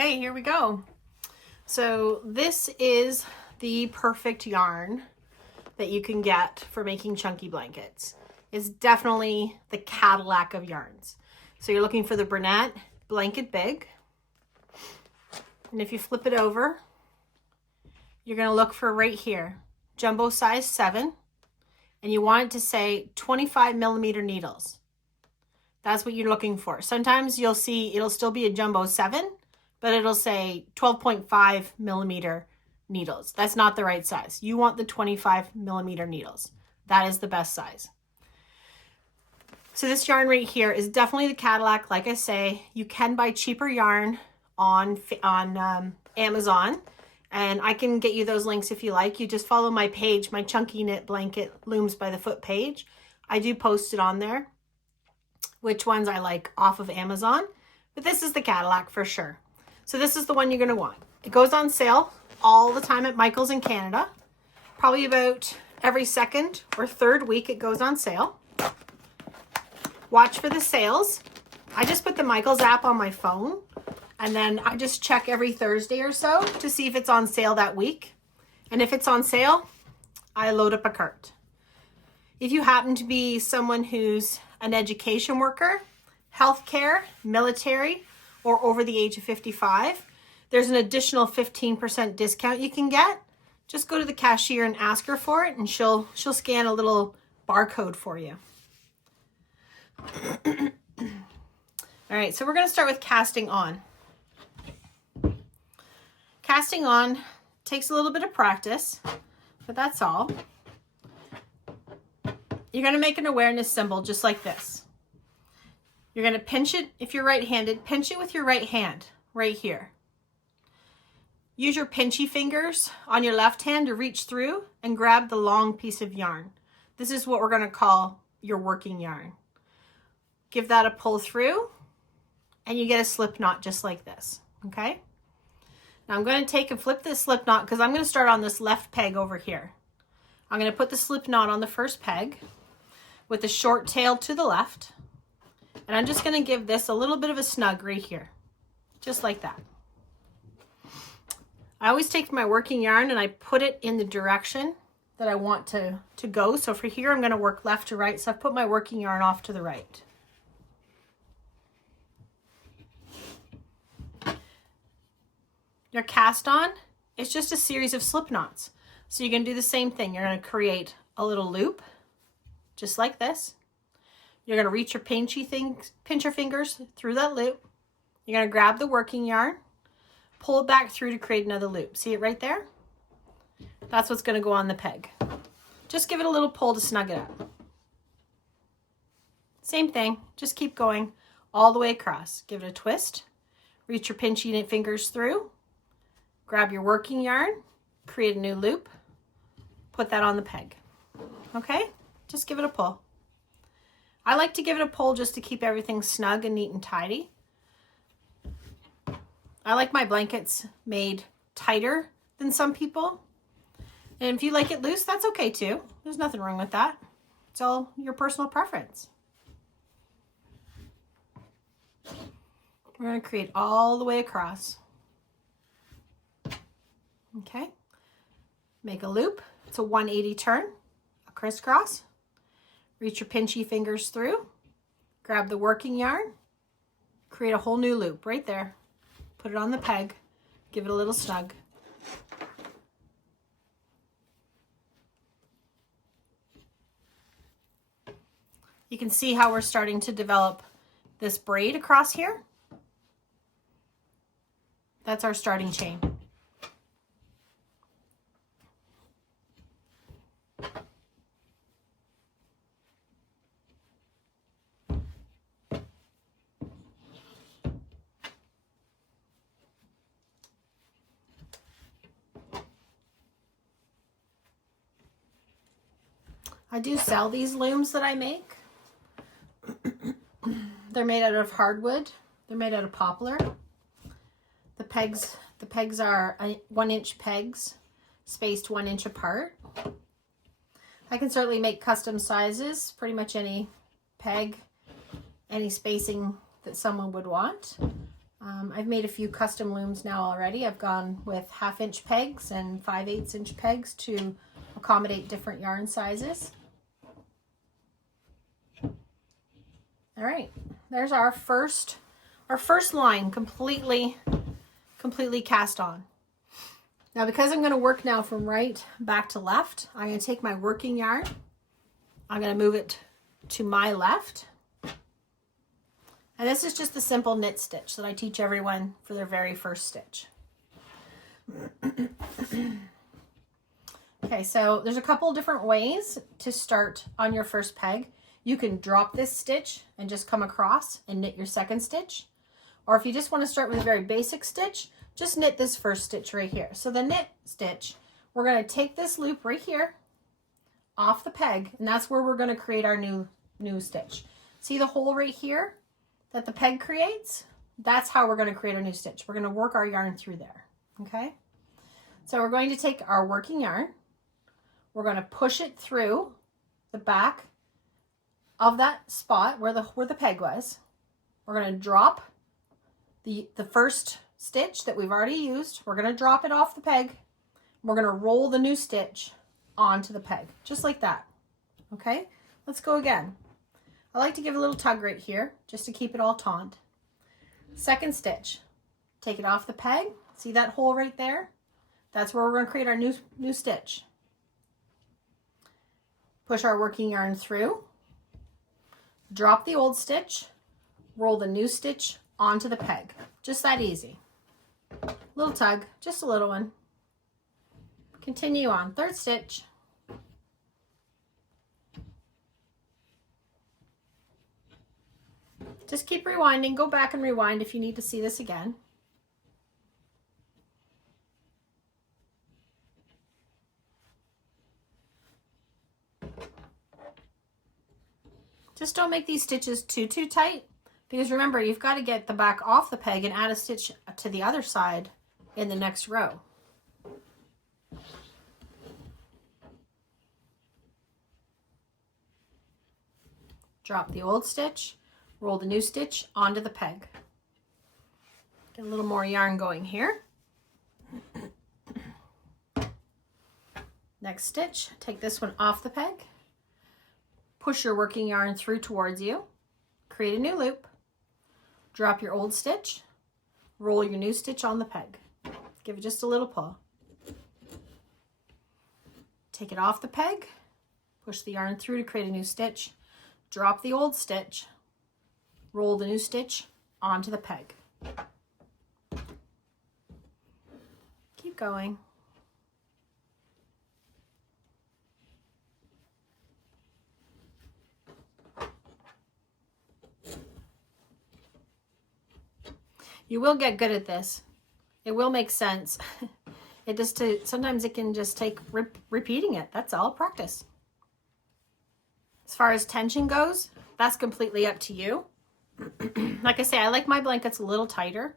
Okay, here we go. So this is the perfect yarn that you can get for making chunky blankets. It's definitely the Cadillac of yarns. So you're looking for the Bernat Blanket Big. And if you flip it over, you're going to look for right here, jumbo size 7. And you want it to say 25 millimeter needles. That's what you're looking for. Sometimes you'll see it'll still be a jumbo 7, but it'll say 12.5 millimeter needles. That's not the right size. You want the 25 millimeter needles. That is the best size. So this yarn right here is definitely the Cadillac. Like I say, you can buy cheaper yarn on Amazon, and I can get you those links if you like. You just follow my page, my Chunky Knit Blanket Looms by the Foot page. I do post it on there, which ones I like off of Amazon, but this is the Cadillac for sure. So this is the one you're going to want. It goes on sale all the time at Michael's in Canada. Probably about every second or third week it goes on sale. Watch for the sales. I just put the Michael's app on my phone, and then I just check every Thursday or so to see if it's on sale that week. And if it's on sale, I load up a cart. If you happen to be someone who's an education worker, healthcare, military, or over the age of 55, there's an additional 15% discount you can get. Just go to the cashier and ask her for it, and she'll scan a little barcode for you. All right, so we're going to start with casting on. Casting on takes a little bit of practice, but that's all. You're going to make an awareness symbol just like this. You're going to pinch it, if you're right-handed, pinch it with your right hand right here. Use your pinchy fingers on your left hand to reach through and grab the long piece of yarn. This is what we're going to call your working yarn. Give that a pull through, and you get a slip knot just like this, okay? Now I'm going to take and flip this slip knot because I'm going to start on this left peg over here. I'm going to put the slip knot on the first peg with the short tail to the left. And I'm just going to give this a little bit of a snug right here, just like that. I always take my working yarn and I put it in the direction that I want to go. So for here, I'm going to work left to right. So I've put my working yarn off to the right. Your cast on is just a series of slip knots. So you're going to do the same thing. You're going to create a little loop, just like this. You're going to reach your pincher fingers through that loop. You're going to grab the working yarn, pull it back through to create another loop. See it right there? That's what's going to go on the peg. Just give it a little pull to snug it up. Same thing. Just keep going all the way across. Give it a twist. Reach your pinchy fingers through. Grab your working yarn. Create a new loop. Put that on the peg. Okay? Just give it a pull. I like to give it a pull just to keep everything snug and neat and tidy. I like my blankets made tighter than some people. And if you like it loose, that's okay too. There's nothing wrong with that. It's all your personal preference. We're going to create all the way across. Okay. Make a loop. It's a 180 turn, a crisscross. Reach your pinchy fingers through, grab the working yarn, create a whole new loop right there. Put it on the peg, give it a little snug. You can see how we're starting to develop this braid across here. That's our starting chain. I do sell these looms that I make. They're made out of hardwood. They're made out of poplar. The pegs are 1-inch pegs, spaced 1 inch apart. I can certainly make custom sizes, pretty much any peg, any spacing that someone would want. I've made a few custom looms now already. I've gone with 1/2 inch pegs and 5/8 inch pegs to accommodate different yarn sizes. All right, there's our first line completely cast on. Now, because I'm going to work now from right back to left, I'm going to take my working yarn. I'm going to move it to my left. And this is just the simple knit stitch that I teach everyone for their very first stitch. Okay, so there's a couple different ways to start on your first peg. You can drop this stitch and just come across and knit your second stitch. Or if you just want to start with a very basic stitch, just knit this first stitch right here. So the knit stitch, we're going to take this loop right here off the peg, and that's where we're going to create our new stitch. See the hole right here that the peg creates? That's how we're going to create our new stitch. We're going to work our yarn through there. Okay? So we're going to take our working yarn. We're going to push it through the back of that spot where the peg was. We're going to drop the first stitch that we've already used. We're going to drop it off the peg. We're going to roll the new stitch onto the peg, just like that. Okay, let's go again. I like to give a little tug right here just to keep it all taut. Second stitch, take it off the peg. See that hole right there? That's where we're going to create our new stitch. Push our working yarn through, drop the old stitch, roll the new stitch onto the peg. Just that easy. Little tug, just a little one. Continue on. Third stitch. Just keep rewinding. Go back and rewind if you need to see this again. Just don't make these stitches too tight, because remember, you've got to get the back off the peg and add a stitch to the other side in the next row. Drop the old stitch, roll the new stitch onto the peg. Get a little more yarn going here. Next stitch, take this one off the peg. Push your working yarn through towards you, create a new loop, drop your old stitch, roll your new stitch on the peg. Give it just a little pull. Take it off the peg, push the yarn through to create a new stitch, drop the old stitch, roll the new stitch onto the peg. Keep going. You will get good at this. It will make sense. Sometimes it can just take repeating it. That's all, practice. As far as tension goes, that's completely up to you. Like I say, I like my blankets a little tighter,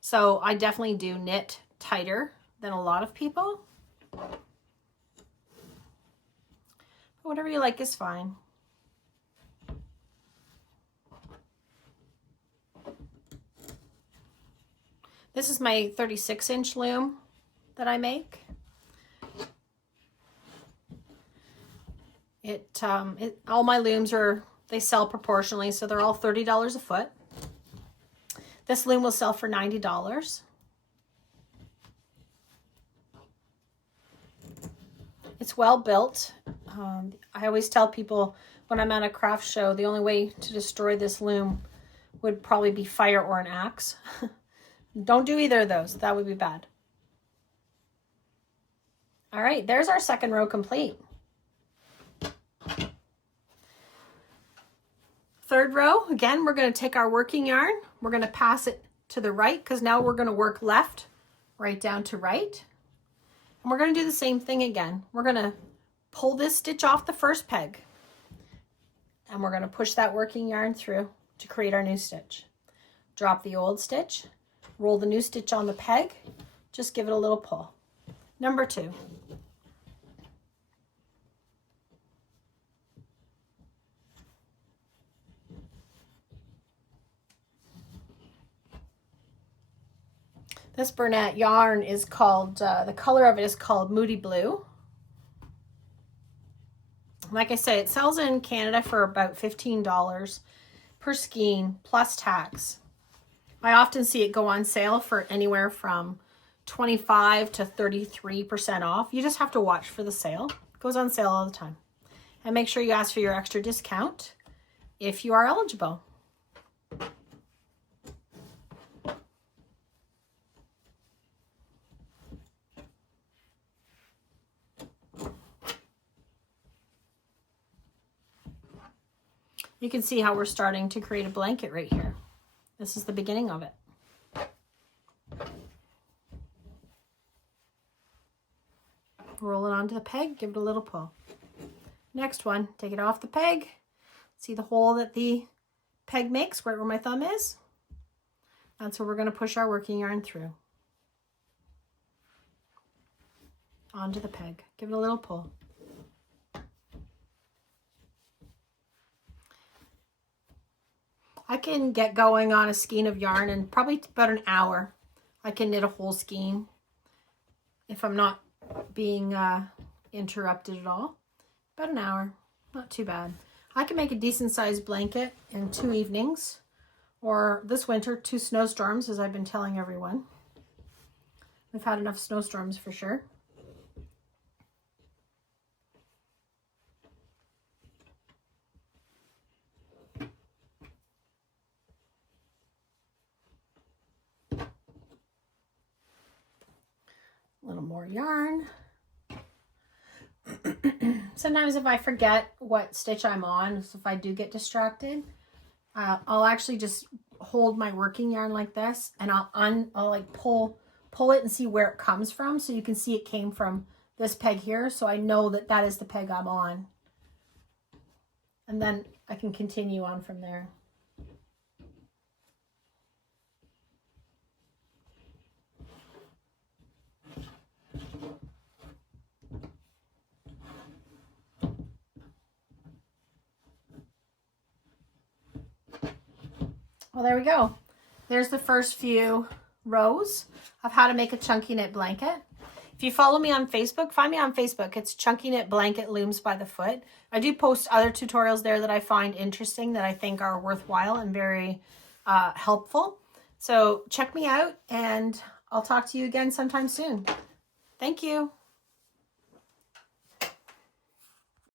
so I definitely do knit tighter than a lot of people. But whatever you like is fine. This is my 36-inch loom that I make. All my looms they sell proportionally, so they're all $30 a foot. This loom will sell for $90. It's well built. I always tell people when I'm at a craft show, the only way to destroy this loom would probably be fire or an axe. Don't do either of those. That would be bad. All right, there's our second row complete. Third row, again, we're going to take our working yarn. We're going to pass it to the right, because now we're going to work left, right down to right. And we're going to do the same thing again. We're going to pull this stitch off the first peg, and we're going to push that working yarn through to create our new stitch. Drop the old stitch, roll the new stitch on the peg, just give it a little pull. Number 2. This Bernat yarn is called, the color of it is called Moody Blue. Like I say, it sells in Canada for about $15 per skein plus tax. I often see it go on sale for anywhere from 25 to 33% off. You just have to watch for the sale. It goes on sale all the time. And make sure you ask for your extra discount if you are eligible. You can see how we're starting to create a blanket right here. This is the beginning of it. Roll it onto the peg, give it a little pull. Next one, take it off the peg. See the hole that the peg makes right where my thumb is? That's where we're going to push our working yarn through. Onto the peg, give it a little pull. I can get going on a skein of yarn in probably about an hour. I can knit a whole skein if I'm not being interrupted at all. About an hour, not too bad. I can make a decent sized blanket in 2 evenings, or this winter 2 snowstorms, as I've been telling everyone. We've had enough snowstorms for sure. A little more yarn. Sometimes if I forget what stitch I'm on, so if I do get distracted, I'll actually just hold my working yarn like this, and I'll like pull it and see where it comes from, so you can see it came from this peg here, so I know that that is the peg I'm on, and then I can continue on from there. Well, there we go. There's the first few rows of how to make a chunky knit blanket. If you follow me on Facebook, find me on Facebook. It's Chunky Knit Blanket Looms by the Foot. I do post other tutorials there that I find interesting, that I think are worthwhile and very helpful. So check me out, and I'll talk to you again sometime soon. Thank you.